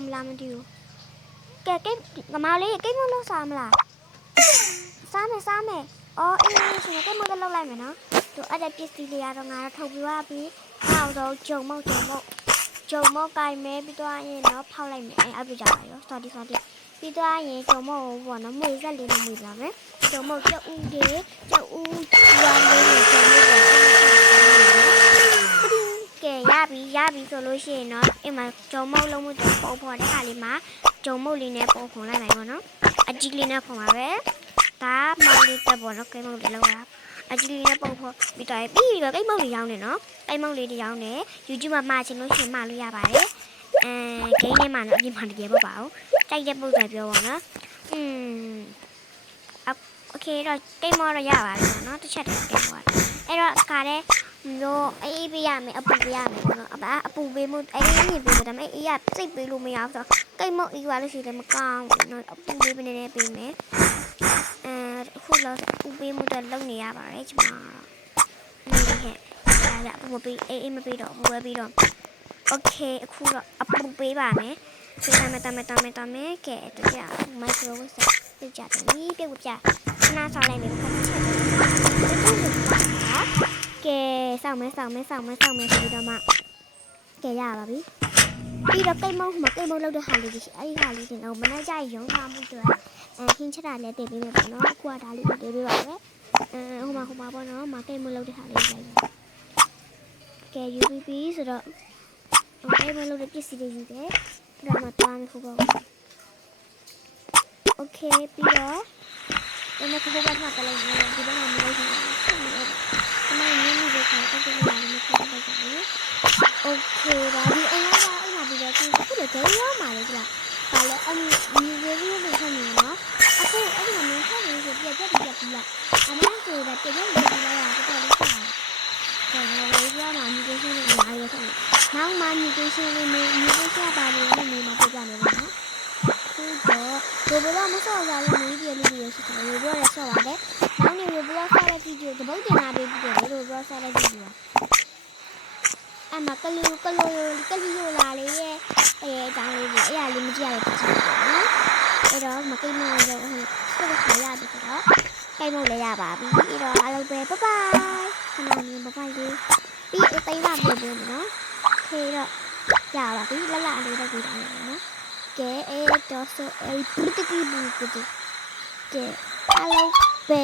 အောင်မလားမသိဘူးကဲကိတ်ငမောင်လေးကိတ်မလို့စားမလားစားမယ်အော်အေးဆိုတော့ကိတ်မတော့လောက်လိုက်မယ်နော်သူအဲ့တဲ့ပစ္စည်းလေးကတော့ငါတော့ထုတ်ပြီးသွားပြီနောက်တော့ဂျုံမုတ်ကိုင်မဲပြီးတော့ရင်တော့ဖောက်လိုက်မယ်အဲ့ပြကြပါရော sorry ပြီးတော့ရင်ဂျုံမုတ်ပေါ့နော်မွေဆက်လေးနဲ့မွေလာမယ်ဂျုံမုတ်ကျုပ်ဦးရွာလေးဂျုံမုတ်ကဲရပြီဆိုလို့ရှိရင်တော့အိမ်မှာဂျုံမုတ်လုံးမတော့ပုံဖော်တဲ့ခါလေးမှာဂျုံမုတ်လေးနဲ့ပုံခုံလိုက်မယ်ပေါ့နော်အကြီးလေးနဲ့ခုံပါပဲဒါမောင်လေးတက်ပေါ့နော်ကိတ်မုတ်လေးလောက်တာအကြီးလေးနဲ့ပုံဖော်ပြီးတော့ပြီးတော့ကိတ်မုတ်လေးရောင်းနေနော်ကိတ်မုတ်လေးရောင်းနေ YouTube မှာမှာချင်လို့ရှင်မှာလို့ရပါတယ်ဂိမ်းထဲမှာတော့အပြင်မှာတကယ်ပေါ့ပါဦးတိုက်တဲ့ပုံစံပြောပါနော်โอเคတော့ကိတ်မောတော့ရပါပြီနော်တစ်ချက်တည်းကိတ်မောအဲ့တော့အခါတဲ့မျိုးအေးပေးရမယ်အပူပေးရမယ်ပေါ့နော်အပူပေးမှုအေးမြင်ပေးလို့ဒါပေမဲ့အေးကစိတ်ပေးလို့မရဘူးဆိုတော့ကိတ်မောအေးသွားလို့ရှိရင်မကောင်းဘူးနော်အပူပေးနေနေပေးမယ်အခုလောအပူပေးမှုတော့လုပ်နေရပါတယ်ကျမအနေနဲ့ဒါအပူမပေးအေးမပေးတော့ဘူးပဲပြီးတော့โอเคအခုတော့အပူပေးပါမယ်ပေးထားမယ်တမယ်ကဲတကြမိုက်ခရိုဝေးဆက်ပြကြတယ်ဒီပြုတ်ပြခဏဆောင်လိုက်မယ်ခဏချက်ကဲစောင့်မယ်ဆိုပြီးတော့မှကဲရပါပြီပြီးတော့ကိတ်မုံလောက်တဲ့ဟာလေးကြီးအဲ့ဒီဟာလေးတင်တော့မနေ့ကျရုံထားမှုတွေဟင်းချက်တာလည်းတင်ပေးမယ်ပေါ့နော်အခုကဒါလေးတင်ပေးပါမယ်ဟိုမှာပေါ့နော်မကိတ်မုံလောက်တဲ့ဟာလေးလိုက်ကဲ UPP ဆိုတော့ကိတ်မုံလောက်တဲ့ပစ္စည်းတွေယူတယ်ဒါမှတားမယ်ခုပေါ့โอเคပြီးတော့ဒီမှာခုဘက်မှာကလေးဒီဘက်မှာမလို့ရှိတယ်အမမြင်နေတယ်ဆိုတော့ဒီမှာလည်းဆက်လိုက်ကြတယ်โอเคပါဒီအိမ်မှာပြီးတော့ခုလည်းကြောင်းရမှာလေဒီလားဒါလည်းအမြင်ရင်းနဲ့ဆက်နေနော်အခုအဲ့ဒီမှာမင်းဆက်နေဆိုပြက်ပြီးလားအမဆိုတာတကယ်လို့ဒီလာရတော့လေးစားတယ်လေးပြမှာမြင်ရင်းနဲ့လာရဆက်နောက်မှမြင်ရင်းနဲ့မြင်ရပါလို့နေမှာပြကြနေပါနော်ခုတော့ဘယ်လိုမဆော့ကြလို့နေပြည့်လေးရရှိတယ်ဘယ်လိုလဲဆော့ပါတယ်နောက်နေဘယ်လိုဆော့တဲ့ဗီဒီယိုတပုတ်တင်လာပေးပြီးတယ်ဘယ်လိုဆော့တဲ့ဗီဒီယိုအမကလူလာလေးရဲ့အကြောင်းလေးကိုအဲ့ရလေးမကြည့်ရဘူးနော်အဲ့တော့မကိမ့်မလို့ဆက်ခါရတယ်ဆိုတော့ကိမ့်မလို့ရပါပြီအဲ့တော့အားလုံးပဲဘိုင်ခဏလေးဘိုင်လေးပြီးအသိလာပြပြနော်ခေတော့ရပါပြီလလေးတော့ကြည့်တယ်နော်ကဲတော့ဆိုအဲ့ပူတကီဘူးကဲအားလုံးပဲ